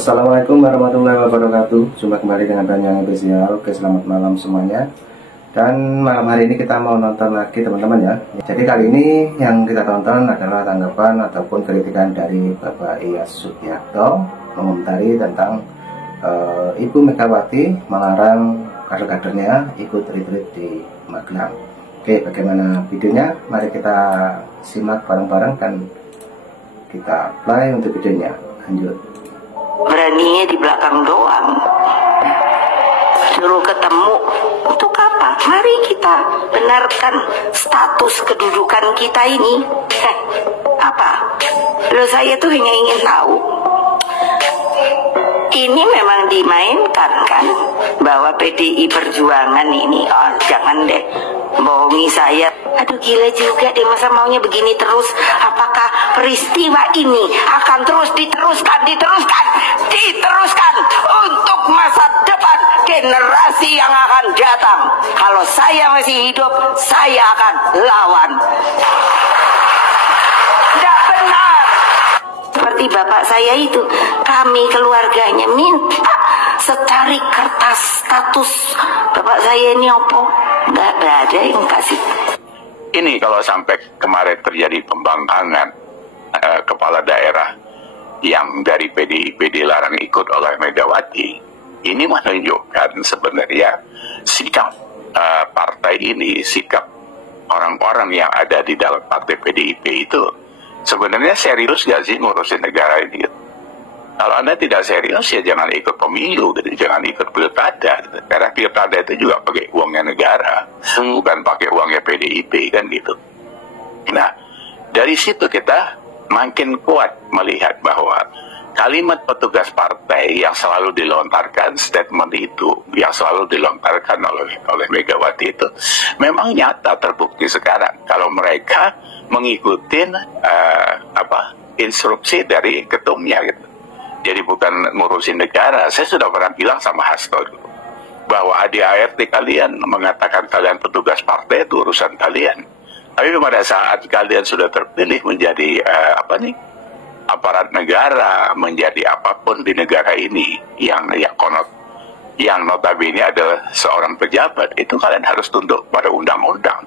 Assalamualaikum warahmatullahi wabarakatuh. Jumpa kembali dengan Daniel Spesial. Oke, selamat malam semuanya. Dan malam hari ini kita mau nonton lagi teman-teman ya. Jadi kali ini yang kita tonton adalah tanggapan ataupun kritikan dari Bapak Iyas Sugiarto mengomentari tentang Ibu Megawati melarang kader-kadernya ikut retreat di Magelang. Oke, bagaimana videonya? Mari kita simak bareng-bareng dan kita play untuk videonya. Lanjut. Beraninya di belakang doang, suruh ketemu untuk apa? Mari kita benarkan status kedudukan kita ini. Apa? Loh, saya tuh hanya ingin tahu, ini memang dimainkan kan, bahwa PDI Perjuangan ini, oh jangan deh bohongi saya. Aduh, gila juga deh, masa maunya begini terus? Apakah peristiwa ini akan terus diteruskan untuk masa depan generasi yang akan datang? Kalau saya masih hidup, saya akan lawan. Tidak benar. Seperti bapak saya itu, kami keluarganya minta secari kertas status bapak saya ini opo, nggak ada yang kasih. Ini kalau sampai kemarin terjadi pembangkangan kepala daerah yang dari PDIP dilarang ikut oleh Megawati, ini menunjukkan sebenarnya sikap partai ini, sikap orang-orang yang ada di dalam partai PDIP itu sebenarnya serius gak sih ngurusin negara ini? Kalau Anda tidak serius ya jangan ikut pemilu, gitu. Jangan ikut pilkada, gitu. Karena pilkada itu juga pakai uangnya negara, bukan pakai uangnya PDIP kan gitu. Nah, dari situ kita makin kuat melihat bahwa kalimat petugas partai yang selalu dilontarkan, statement itu yang selalu dilontarkan oleh Megawati itu memang nyata terbukti sekarang kalau mereka mengikuti instruksi dari ketumnya gitu. Jadi bukan ngurusin negara. Saya sudah pernah bilang sama Hasto dulu bahwa ADART kalian mengatakan kalian petugas partai itu urusan kalian. Tapi pada saat kalian sudah terpilih menjadi aparat negara, menjadi apapun di negara ini yang notabene adalah seorang pejabat, itu kalian harus tunduk pada undang-undang.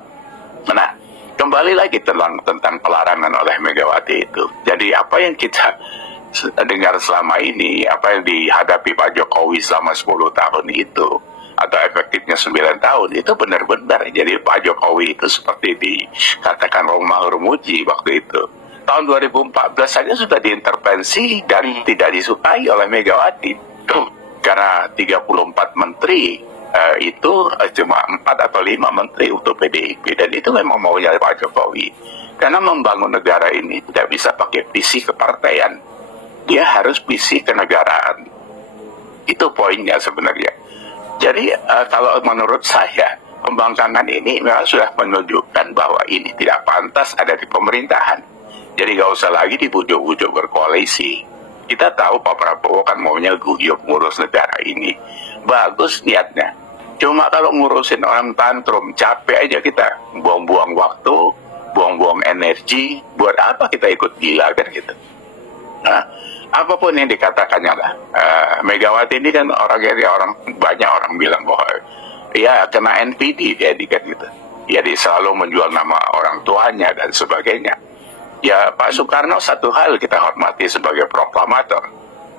Nah, kembali lagi tentang pelarangan oleh Megawati itu. Jadi apa yang kita dengar selama ini, apa yang dihadapi Pak Jokowi selama 10 tahun itu, atau efektifnya 9 tahun, itu benar-benar. Jadi Pak Jokowi itu seperti dikatakan Romahur Muji waktu itu. Tahun 2014 saja sudah diintervensi dan tidak disukai oleh Megawati. Karena 34 menteri itu cuma 4 atau 5 menteri untuk PDIP. Dan itu memang maunya Pak Jokowi. Karena membangun negara ini tidak bisa pakai visi kepartaian. Dia harus visi kenegaraan. Itu poinnya sebenarnya. Jadi kalau menurut saya, pembangkangan ini memang sudah menunjukkan bahwa ini tidak pantas ada di pemerintahan. Jadi gak usah lagi dibujuk-bujuk berkoalisi. Kita tahu Pak Prabowo kan maunya guyup ngurus negara ini. Bagus niatnya. Cuma kalau ngurusin orang tantrum, capek aja kita. Buang-buang waktu, buang-buang energi. Buat apa kita ikut gila kan gitu. Nah, apapun yang dikatakannya lah, Megawati ini kan banyak orang bilang bahwa ya kena NPD dia kan gitu. Ya dia selalu menjual nama orang tuanya dan sebagainya. Ya Pak Soekarno satu hal kita hormati sebagai proklamator,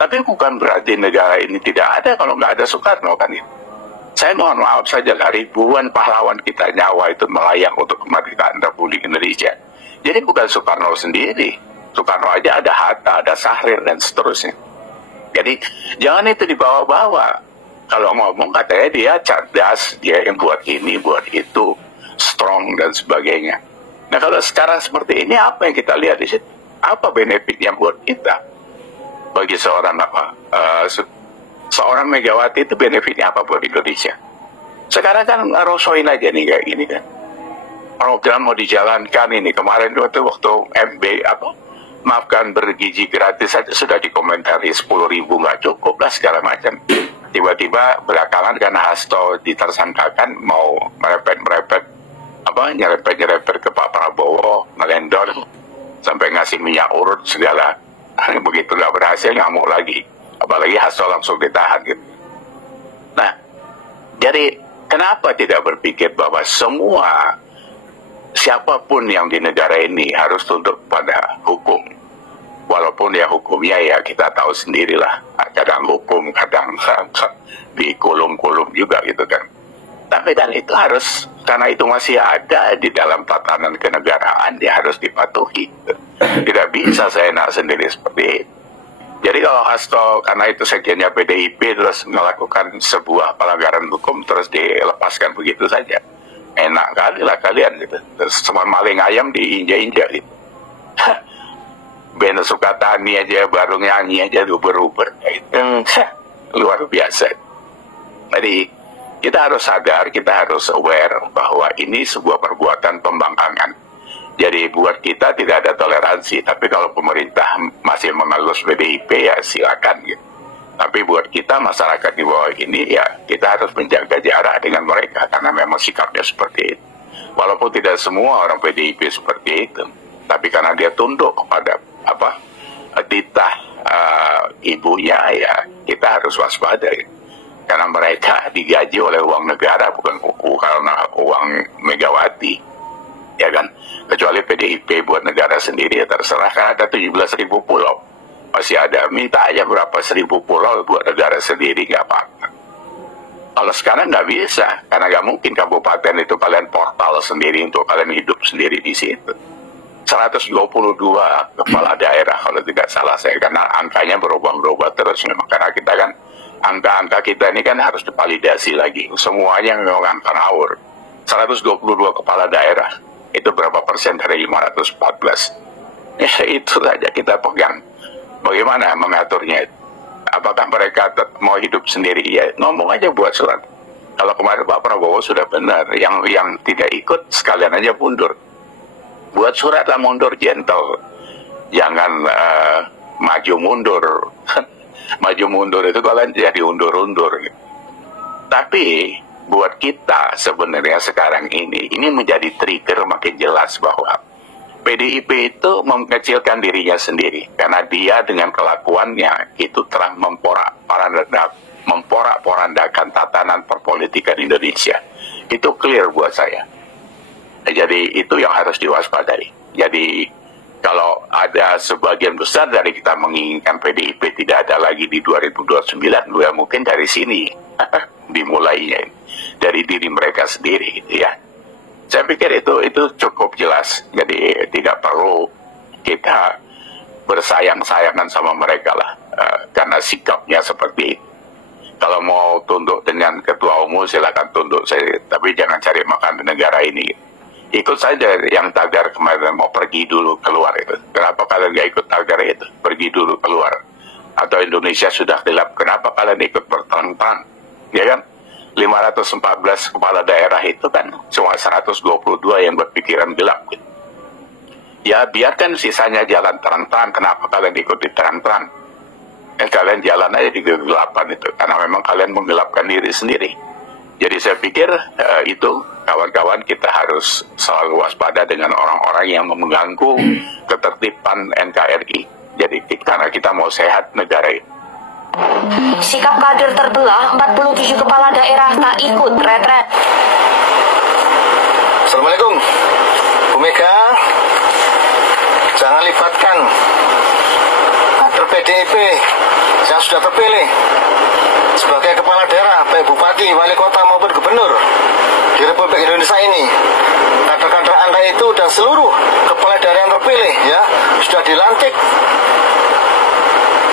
tapi bukan berarti negara ini tidak ada kalau nggak ada Soekarno kan itu. Saya mohon maaf saja lah, ribuan pahlawan kita nyawa itu melayang untuk kemerdekaan Republik Indonesia. Jadi bukan Soekarno sendiri. Soekarno aja ada Hatta, ada Sahrir, dan seterusnya. Jadi, jangan itu dibawa-bawa. Kalau ngomong katanya dia cerdas, dia yang buat ini, buat itu, strong, dan sebagainya. Nah, kalau sekarang seperti ini, apa yang kita lihat di situ? Apa benefitnya buat kita? Bagi seorang seorang Megawati itu benefitnya apa buat Indonesia? Sekarang kan rosoin aja nih kayak gini kan. Program mau dijalankan ini. Kemarin waktu maafkan bergizi gratis saja sudah dikomentari 10.000 nggak cukup lah segala macam. Tiba-tiba belakangan karena Hasto ditersangkakan mau nyerempet ke Pak Prabowo, ngelendor sampai ngasih minyak urut segala. Begitu nggak berhasil ngamuk lagi. apalagi Hasto langsung ditahan gitu. Nah, jadi kenapa tidak berpikir bahwa semua siapapun yang di negara ini harus tunduk pada hukum, walaupun ya hukumnya ya kita tahu sendirilah, kadang hukum, kadang di kolom-kolom juga gitu kan. Tapi dan itu harus, karena itu masih ada di dalam tatanan kenegaraan, dia harus dipatuhi. Tidak bisa seenak sendiri seperti itu. Jadi kalau Hasto, karena itu sekjennya PDIP, terus melakukan sebuah pelanggaran hukum, terus dilepaskan begitu saja. Enak kali lah kalian gitu. Terus semua maling ayam diinjak-injak gitu. Ben Sukatani aja baru nyanyi aja uber-uber gitu. Luar biasa. Jadi kita harus sadar, kita harus aware bahwa ini sebuah perbuatan pembangkangan. Jadi buat kita tidak ada toleransi, tapi kalau pemerintah masih mengelus PDIP ya silakan gitu. Tapi buat kita masyarakat di bawah ini ya kita harus menjaga jarak dengan mereka karena memang sikapnya seperti itu. Walaupun tidak semua orang PDIP seperti itu, tapi karena dia tunduk kepada titah ibunya ya kita harus waspada gitu. Karena mereka digaji oleh uang negara bukan karena uang Megawati, ya kan? Kecuali PDIP buat negara sendiri ya terserah, kan ada 17.000 pulau. Masih ada, minta aja berapa 1.000 pulau buat negara sendiri, nggak apa-apa. Kalau sekarang nggak bisa, karena nggak mungkin kabupaten itu kalian portal sendiri untuk kalian hidup sendiri di situ. 122 kepala daerah kalau tidak salah saya, karena angkanya berubah-ubah terus memang, karena kita kan angka-angka kita ini kan harus divalidasi lagi. Semuanya memang angka ngawur. 122 kepala daerah. Itu berapa persen dari 514? Ya itu saja kita pegang. Bagaimana mengaturnya? Apakah mereka mau hidup sendiri? Ya ngomong aja buat surat. Kalau kemarin Pak Prabowo sudah benar. Yang tidak ikut sekalian aja mundur. Buat surat lah mundur, gentle. Jangan maju mundur. Maju mundur itu kalian jadi undur-undur. Tapi buat kita sebenarnya sekarang ini menjadi trigger makin jelas bahwa PDIP itu mengecilkan dirinya sendiri karena dia dengan kelakuannya itu telah memporak-porandakan tatanan perpolitikan Indonesia. Itu clear buat saya. Jadi itu yang harus diwaspadai. Jadi kalau ada sebagian besar dari kita menginginkan PDIP tidak ada lagi di 2029, ya mungkin dari sini dimulainya. Dari diri mereka sendiri gitu ya. Saya pikir itu cukup jelas. Jadi tidak perlu kita bersayang-sayangan sama mereka lah, karena sikapnya seperti itu. Kalau mau tunduk dengan ketua umum silakan tunduk saya, tapi jangan cari makan di negara ini. Ikut saja yang tagar kemarin mau pergi dulu keluar itu. Kenapa kalian nggak ikut tagar itu? Pergi dulu keluar. Atau Indonesia sudah gelap, kenapa kalian ikut berterang-terang? Ya kan? 514 kepala daerah itu kan cuma 122 yang berpikiran gelap gitu. Ya biarkan sisanya jalan terang-terang, kenapa kalian ikuti terang-terang? Kalian jalan aja di kegelapan itu, karena memang kalian menggelapkan diri sendiri. Jadi saya pikir itu kawan-kawan kita harus selalu waspada dengan orang-orang yang mengganggu ketertiban NKRI. Jadi karena kita mau sehat negara ini. Sikap kader terbelah, 47 kepala daerah tak ikut retret. Assalamualaikum Bu Mega, jangan libatkan kader PDIP yang sudah terpilih sebagai kepala daerah, baik bupati, wali kota maupun gubernur di Republik Indonesia ini. Kader-kader Anda itu dan seluruh kepala daerah yang terpilih ya sudah dilantik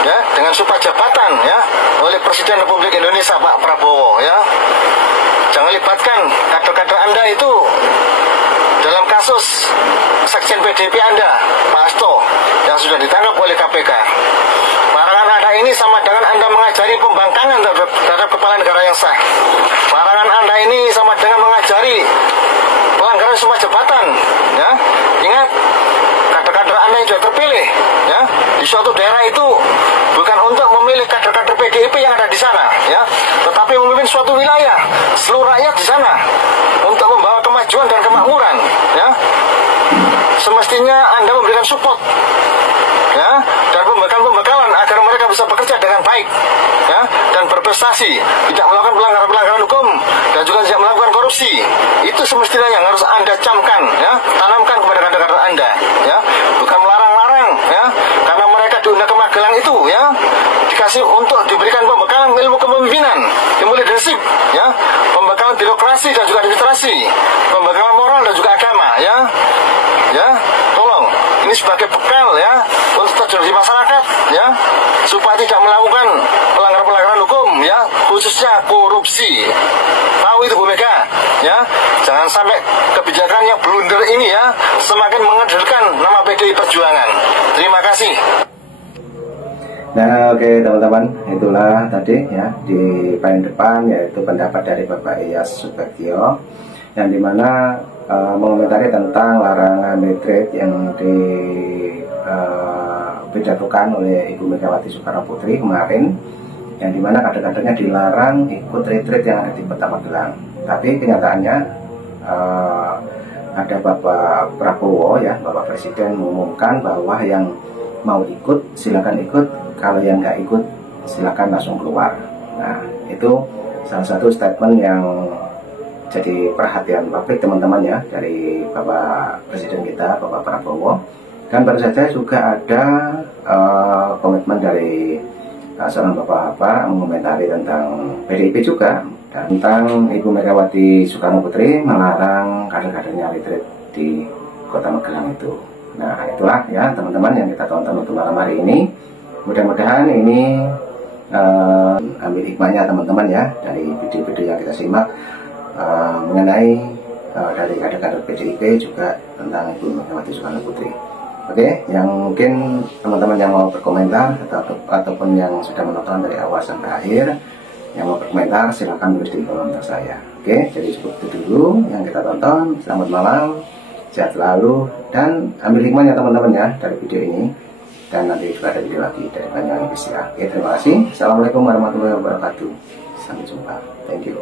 ya dengan sumpah jabatan ya oleh Presiden Republik Indonesia Pak Prabowo ya. Jangan libatkan kader-kader Anda itu dalam kasus sekjen PDIP Anda Pak Hasto yang sudah ditangkap oleh KPK. Larangan Anda ini sama dengan Anda mengajari pembangkangan terhadap kepala negara yang sah. Larangan Anda ini sama dengan mengajari pelanggaran sumpah jabatan ya. Ingat, kader-kader Anda yang sudah terpilih ya di suatu daerah itu bukan untuk memilih kader-kader PDIP yang ada di sana ya, tetapi memimpin suatu wilayah, seluruh rakyat di sana untuk membawa kemajuan dan kemakmuran ya. Semestinya Anda memberikan support ya dan pembekalan agar mereka bisa bekerja dengan baik, ya, dan berprestasi, tidak melakukan pelanggaran hukum, dan juga tidak melakukan korupsi. Itu semestinya yang harus Anda camkan, ya, tanamkan kepada kader-kader Anda, ya, bukan melarang-larang, ya, karena mereka diundang ke Magelang itu, ya, dikasih untuk diberikan pembekalan ilmu kepemimpinan, ilmu leadership, ya, pembekalan birokrasi dan juga administrasi, pembekalan moral dan juga agama, ya, tolong ini sebagai bekal, ya, untuk terjun di masyarakat, ya, supaya tidak melakukan pelanggaran hukum, ya, khususnya korupsi. Tahu itu Bu Mega, ya, jangan sampai kebijakan yang blunder ini, ya, semakin mengecilkan nama PDI Perjuangan. Terima kasih. Nah, oke teman-teman, itulah tadi ya di paling depan, yaitu pendapat dari Bapak Iyas Subagio, yang dimana mengomentari tentang larangan retreat yang dipidatokan oleh Ibu Megawati Soekarno Putri kemarin, yang dimana kader-kadernya dilarang ikut retreat yang ada di Kota Magelang. Tapi kenyataannya ada Bapak Prabowo, ya, Bapak Presiden mengumumkan bahwa yang mau ikut silakan ikut, kalau yang nggak ikut silakan langsung keluar. Nah, itu salah satu statement yang jadi perhatian publik teman-teman, ya, dari Bapak Presiden kita, Bapak Prabowo. Dan baru saja juga ada komitmen dari seorang bapak-bapak mengomentari tentang PDIP juga, tentang Ibu Megawati Soekarno Putri melarang kader-kadernya retreat di Kota Magelang itu. Nah, itulah ya teman-teman yang kita tonton untuk malam hari ini. Mudah-mudahan ini ambil hikmahnya teman-teman, ya, dari video-video yang kita simak mengenai dari kader-kader PDIP juga tentang Ibu Megawati Soekarno Putri. Oke, yang mungkin teman-teman yang mau berkomentar ataupun yang sudah menonton dari awal sampai akhir, yang mau berkomentar silahkan tulis di komentar saya. Oke, jadi cukup itu dulu yang kita tonton. Selamat malam, sehat selalu, dan ambil hikmahnya teman-teman, ya, dari video ini. Dan nanti juga ada video lagi dari Banyuwangi Official. Oke, terima kasih. Assalamualaikum warahmatullahi wabarakatuh. Sampai jumpa. Thank you.